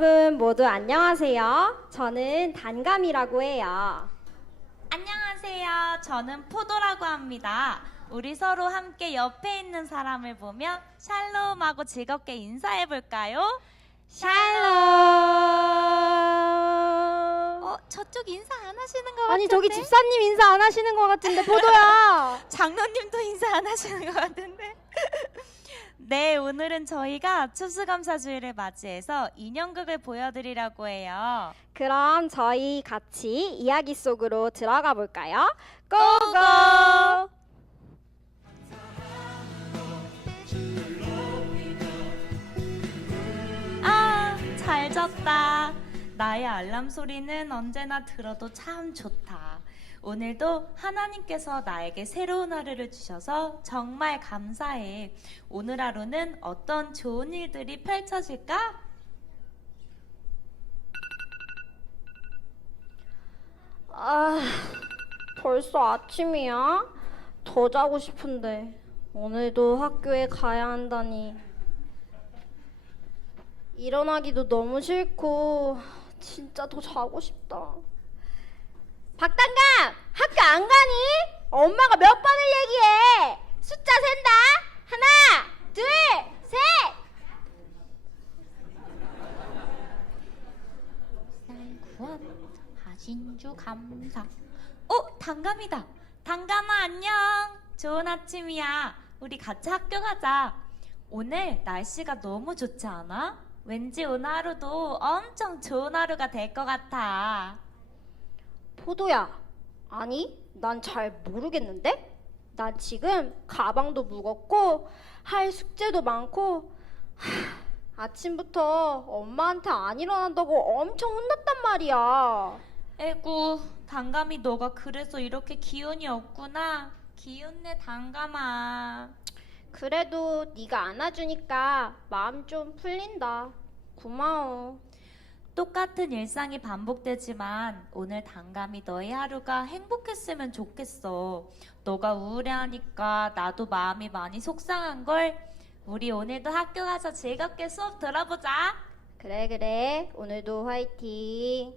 여러분 모두 안녕하세요. 저는 단감이라고 해요. 안녕하세요. 저는 포도라고 합니다. 우리 서로 함께 옆에 있는 사람을 보며 샬롬하고 즐겁게 인사해 볼까요? 샬롬. 어, 저쪽 인사 안 하시는 것 같은데. 아니 저기 집사님 인사 안 하시는 것 같은데 포도야. 장로님도 인사 안 하시는 것 같은데. 네, 오늘은 저희가 추수감사주일을 맞이해서 인형극을 보여드리려고 해요. 그럼 저희 같이 이야기 속으로 들어가 볼까요? 고고. 아, 잘 잤다. 나의 알람 소리는 언제나 들어도 참 좋다. 오늘도 하나님께서 나에게 새로운 하루를 주셔서 정말 감사해. 오늘 하루는 어떤 좋은 일들이 펼쳐질까? 아 벌써 아침이야? 더 자고 싶은데 오늘도 학교에 가야 한다니 일어나기도 너무 싫고 진짜 더 자고 싶다. 박단감 학교 안 가니? 엄마가 몇 번을 얘기해. 숫자 센다. 하나, 둘, 셋. 날 구원 하신 주 감사. 어, 단감이다. 단감아 안녕. 좋은 아침이야. 우리 같이 학교 가자. 오늘 날씨가 너무 좋지 않아? 왠지 오늘 하루도 엄청 좋은 하루가 될 것 같아. 포도야. 아니, 난 잘 모르겠는데? 난 지금 가방도 무겁고 할 숙제도 많고 하, 아침부터 엄마한테 안 일어난다고 엄청 혼났단 말이야. 에구, 단감이 너가 그래서 이렇게 기운이 없구나. 기운내 단감아. 그래도 네가 안아주니까 마음 좀 풀린다. 고마워. 똑같은 일상이 반복되지만 오늘 단감이 너의 하루가 행복했으면 좋겠어. 너가 우울해하니까 나도 마음이 많이 속상한 걸. 우리 오늘도 학교 가서 즐겁게 수업 들어보자. 그래 그래. 오늘도 화이팅.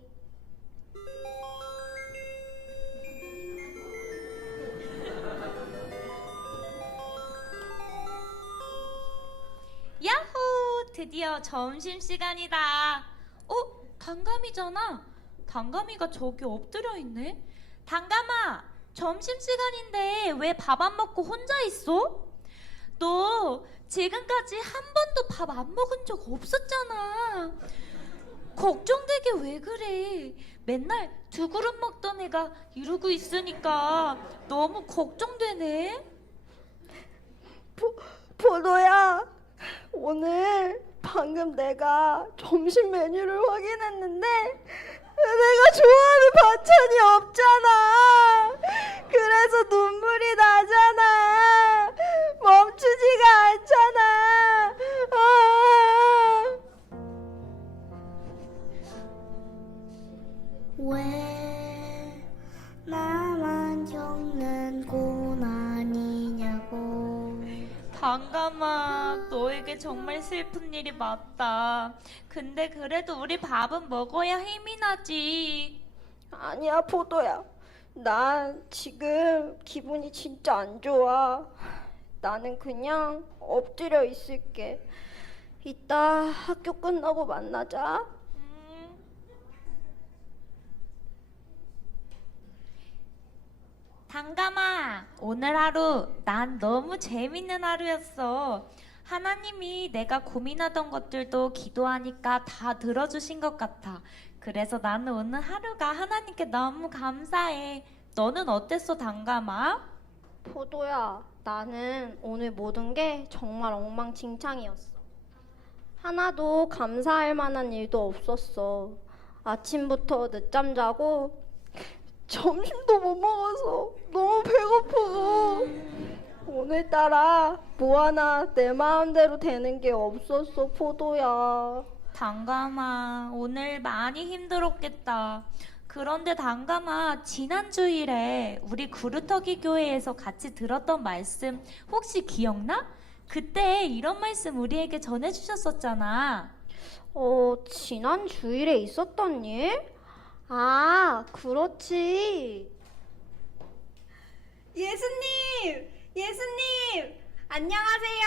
야호! 드디어 점심 시간이다. 어? 단감이잖아. 단감이가 저기 엎드려 있네. 단감아, 점심 시간인데 왜 밥 안 먹고 혼자 있어? 너 지금까지 한 번도 밥 안 먹은 적 없었잖아. 걱정되게 왜 그래? 맨날 두 그릇 먹던 애가 이러고 있으니까 너무 걱정되네. 포도야, 오늘 방금 내가 점심 메뉴를 확인했는데 내가 좋아하는 반찬이 없잖아. 그래서 눈물이 나잖아. 멈추지가 않잖아. 아. 왜 나만 겪는 고난이냐고 단감아, 너에게 정말 슬픈 일이 맞다. 근데 그래도 우리 밥은 먹어야 힘이 나지. 아니야, 포도야. 난 지금 기분이 진짜 안 좋아. 나는 그냥 엎드려 있을게. 이따 학교 끝나고 만나자. 음. 단감아, 오늘 하루 난 너무 재밌는 하루였어. 하나님이 내가 고민하던 것들도 기도하니까 다 들어주신 것 같아. 그래서 나는 오늘 하루가 하나님께 너무 감사해. 너는 어땠어, 단감아? 포도야, 나는 오늘 모든 게 정말 엉망진창이었어. 하나도 감사할 만한 일도 없었어. 아침부터 늦잠 자고 점심도 못 먹어서 너무 배고프고 오늘따라 뭐 하나 내 마음대로 되는 게 없었어, 포도야. 단감아, 오늘 많이 힘들었겠다. 그런데 단감아, 지난 주일에 우리 구루터기 교회에서 같이 들었던 말씀 혹시 기억나? 그때 이런 말씀 우리에게 전해주셨었잖아. 어, 지난 주일에 있었던 일? 아, 그렇지. 예수님! 예수님! 안녕하세요.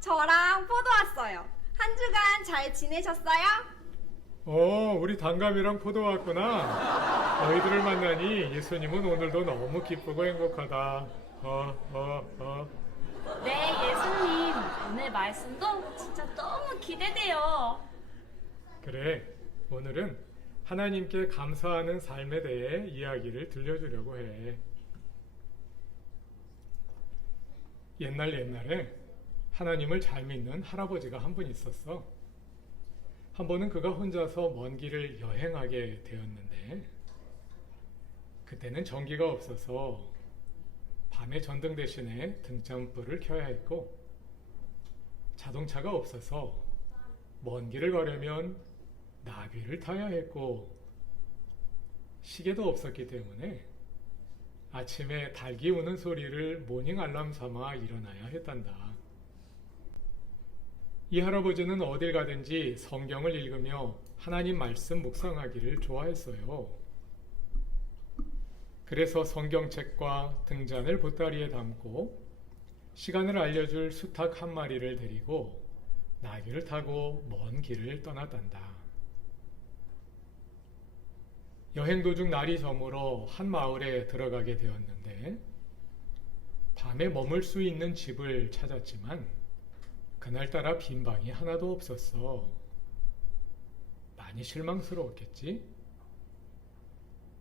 저랑 포도 왔어요. 한 주간 잘 지내셨어요? 어, 우리 단감이랑 포도 왔구나. 너희들을 만나니 예수님은 오늘도 너무 기쁘고 행복하다. 어, 어, 어. 네, 예수님. 오늘 말씀도 진짜 너무 기대돼요. 그래, 오늘은 하나님께 감사하는 삶에 대해 이야기를 들려주려고 해. 옛날 옛날에 하나님을 잘 믿는 할아버지가 한 분 있었어. 한 번은 그가 혼자서 먼 길을 여행하게 되었는데, 그때는 전기가 없어서 밤에 전등 대신에 등잔불을 켜야 했고, 자동차가 없어서 먼 길을 가려면 나귀를 타야 했고 시계도 없었기 때문에 아침에 닭이 우는 소리를 모닝 알람 삼아 일어나야 했단다. 이 할아버지는 어딜 가든지 성경을 읽으며 하나님 말씀 묵상하기를 좋아했어요. 그래서 성경책과 등잔을 보따리에 담고 시간을 알려줄 수탉 한 마리를 데리고 나귀를 타고 먼 길을 떠났단다. 여행 도중 날이 저물어 한 마을에 들어가게 되었는데 밤에 머물 수 있는 집을 찾았지만 그날따라 빈 방이 하나도 없었어. 많이 실망스러웠겠지?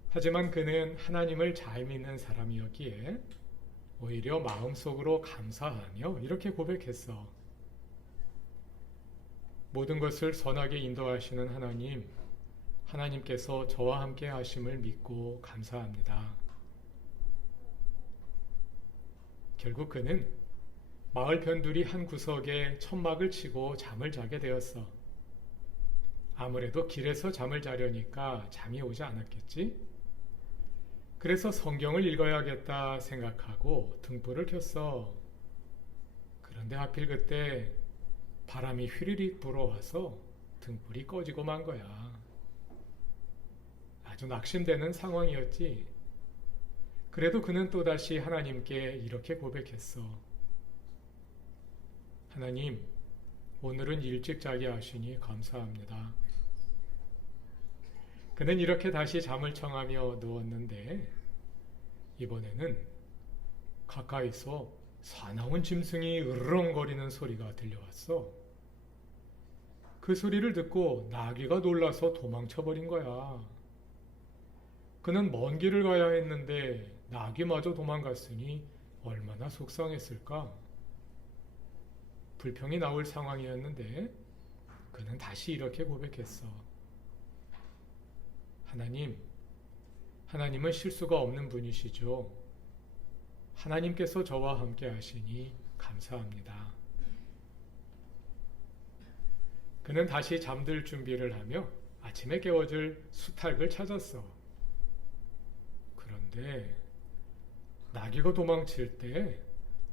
하지만 그는 하나님을 잘 믿는 사람이었기에 오히려 마음속으로 감사하며 이렇게 고백했어. 모든 것을 선하게 인도하시는 하나님, 하나님께서 저와 함께 하심을 믿고 감사합니다. 결국 그는 마을 변두리 한 구석에 천막을 치고 잠을 자게 되었어. 아무래도 길에서 잠을 자려니까 잠이 오지 않았겠지? 그래서 성경을 읽어야겠다 생각하고 등불을 켰어. 그런데 하필 그때 바람이 휘리릭 불어와서 등불이 꺼지고 만 거야. 아주 낙심되는 상황이었지. 그래도 그는 또다시 하나님께 이렇게 고백했어. 하나님, 오늘은 일찍 자게 하시니 감사합니다. 그는 이렇게 다시 잠을 청하며 누웠는데, 이번에는 가까이서 사나운 짐승이 으르렁거리는 소리가 들려왔어. 그 소리를 듣고 나귀가 놀라서 도망쳐버린 거야. 그는 먼 길을 가야 했는데 나귀마저 도망갔으니 얼마나 속상했을까? 불평이 나올 상황이었는데 그는 다시 이렇게 고백했어. 하나님, 하나님은 실수가 없는 분이시죠. 하나님께서 저와 함께 하시니 감사합니다. 그는 다시 잠들 준비를 하며 아침에 깨워줄 수탉을 찾았어. 그런데 나귀가 도망칠 때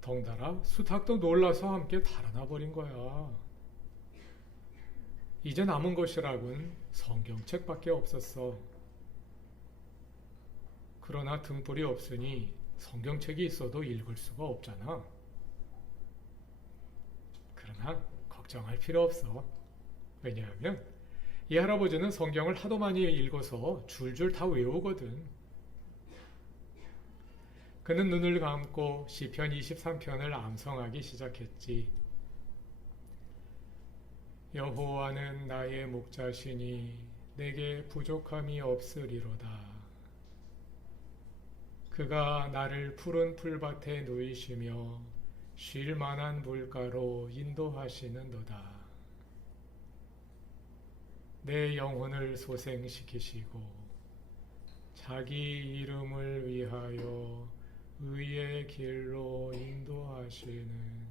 덩달아 수탉도 놀라서 함께 달아나 버린 거야. 이제 남은 것이라곤 성경책밖에 없었어. 그러나 등불이 없으니 성경책이 있어도 읽을 수가 없잖아. 그러나 걱정할 필요 없어. 왜냐하면 이 할아버지는 성경을 하도 많이 읽어서 줄줄 다 외우거든. 그는 눈을 감고 시편 23편을 암송하기 시작했지. 여호와는 나의 목자시니 내게 부족함이 없으리로다. 그가 나를 푸른 풀밭에 누이시며 쉴 만한 물가로 인도하시는도다. 내 영혼을 소생시키시고 자기 이름을 위하여 의의 길로 인도하시는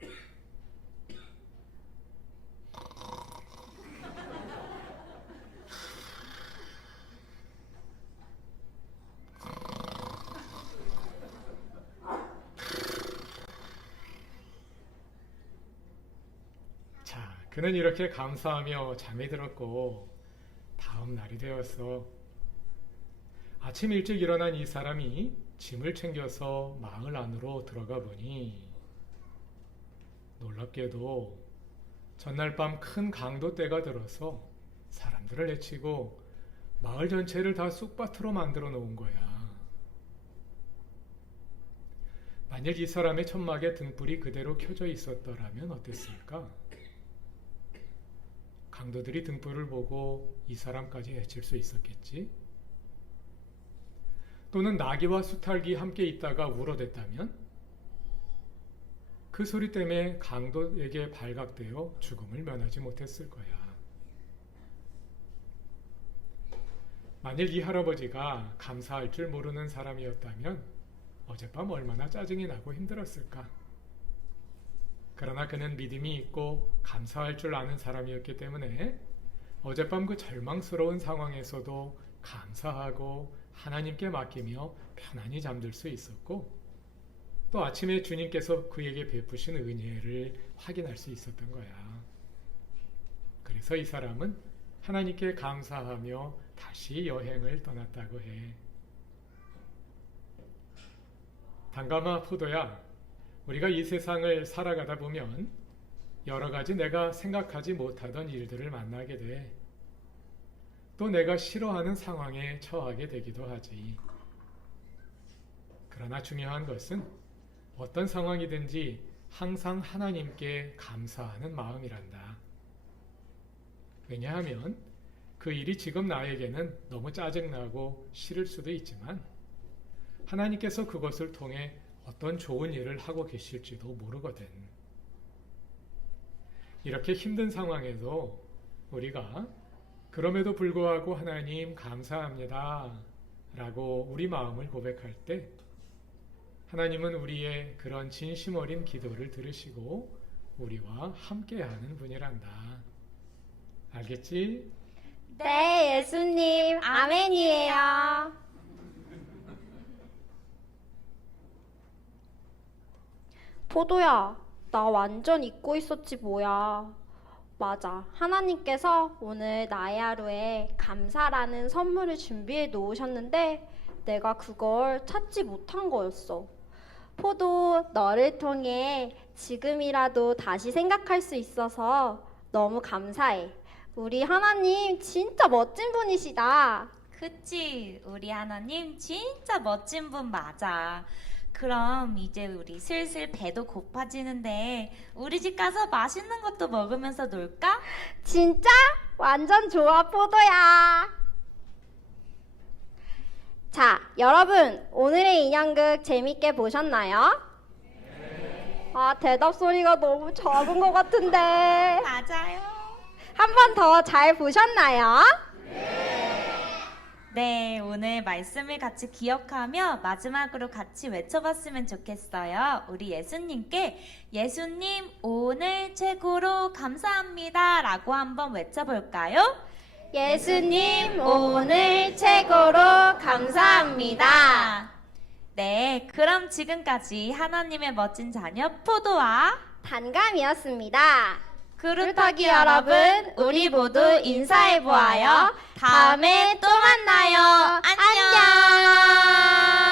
자, 그 그는 이렇게 감사하며 잠이 들었고 다음 날이 되었어. 아침 일찍 일어난 이 사람이 짐을 챙겨서 마을 안으로 들어가 보니 놀랍게도 전날 밤 큰 강도 때가 들어서 사람들을 해치고 마을 전체를 다 쑥밭으로 만들어 놓은 거야. 만일 이 사람의 천막에 등불이 그대로 켜져 있었더라면 어땠을까? 강도들이 등불을 보고 이 사람까지 해칠 수 있었겠지? 또는 나귀와 수탉이 함께 있다가 울어댔다면? 그 소리 때문에 강도에게 발각되어 죽음을 면하지 못했을 거야. 만일 이 할아버지가 감사할 줄 모르는 사람이었다면 어젯밤 얼마나 짜증이 나고 힘들었을까? 그러나 그는 믿음이 있고 감사할 줄 아는 사람이었기 때문에 어젯밤 그 절망스러운 상황에서도 감사하고 하나님께 맡기며 편안히 잠들 수 있었고 또 아침에 주님께서 그에게 베푸신 은혜를 확인할 수 있었던 거야. 그래서 이 사람은 하나님께 감사하며 다시 여행을 떠났다고 해. 단감아 포도야, 우리가 이 세상을 살아가다 보면 여러 가지 내가 생각하지 못하던 일들을 만나게 돼. 또 내가 싫어하는 상황에 처하게 되기도 하지. 그러나 중요한 것은 어떤 상황이든지 항상 하나님께 감사하는 마음이란다. 왜냐하면 그 일이 지금 나에게는 너무 짜증나고 싫을 수도 있지만 하나님께서 그것을 통해 어떤 좋은 일을 하고 계실지도 모르거든. 이렇게 힘든 상황에도 우리가 그럼에도 불구하고 하나님 감사합니다. 라고 우리 마음을 고백할 때 하나님은 우리의 그런 진심 어린 기도를 들으시고 우리와 함께하는 분이란다. 알겠지? 네, 예수님. 아멘이에요. 포도야, 나 완전 잊고 있었지 뭐야. 맞아. 하나님께서 오늘 나의 하루에 감사라는 선물을 준비해 놓으셨는데 내가 그걸 찾지 못한 거였어. 포도, 너를 통해 지금이라도 다시 생각할 수 있어서 너무 감사해. 우리 하나님 진짜 멋진 분이시다. 그치? 우리 하나님 진짜 멋진 분 맞아. 그럼 이제 우리 슬슬 배도 고파지는데 우리 집 가서 맛있는 것도 먹으면서 놀까? 진짜? 완전 좋아, 포도야. 자, 여러분, 오늘의 인형극 재밌게 보셨나요? 아, 대답 소리가 너무 작은 것 같은데. 맞아요. 한 번 더 잘 보셨나요? 네, 오늘 말씀을 같이 기억하며 마지막으로 같이 외쳐봤으면 좋겠어요. 우리 예수님께 예수님 오늘 최고로 감사합니다 라고 한번 외쳐볼까요? 예수님, 오늘 최고로 감사합니다. 네, 그럼 지금까지 하나님의 멋진 자녀 포도와 단감이었습니다. 그루터기 여러분, 우리 모두 인사해 보아요. 다음에 또 만나요. 안녕.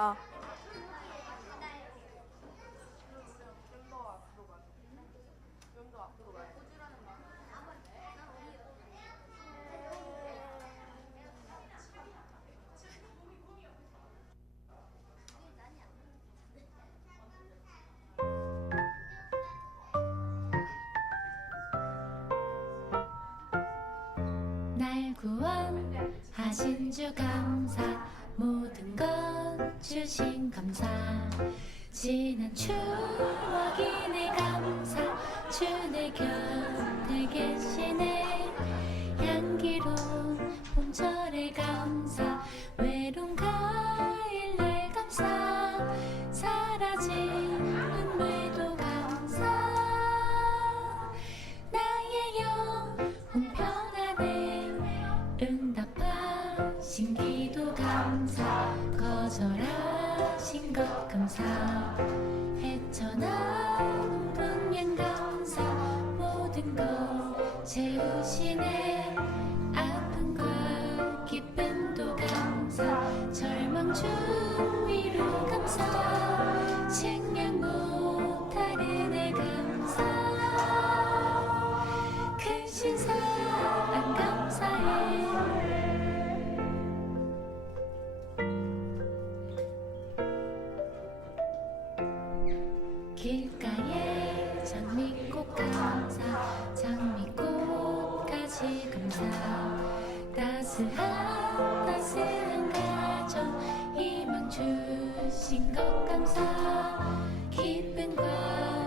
어. 날 구원하신 주 감사 모든 것 주신 감사. 지난 추억이네 감사. 주내 곁에 계시네. 향기로 さ 따스한 따스한 가정 희망 주신 것 감사 기쁜 것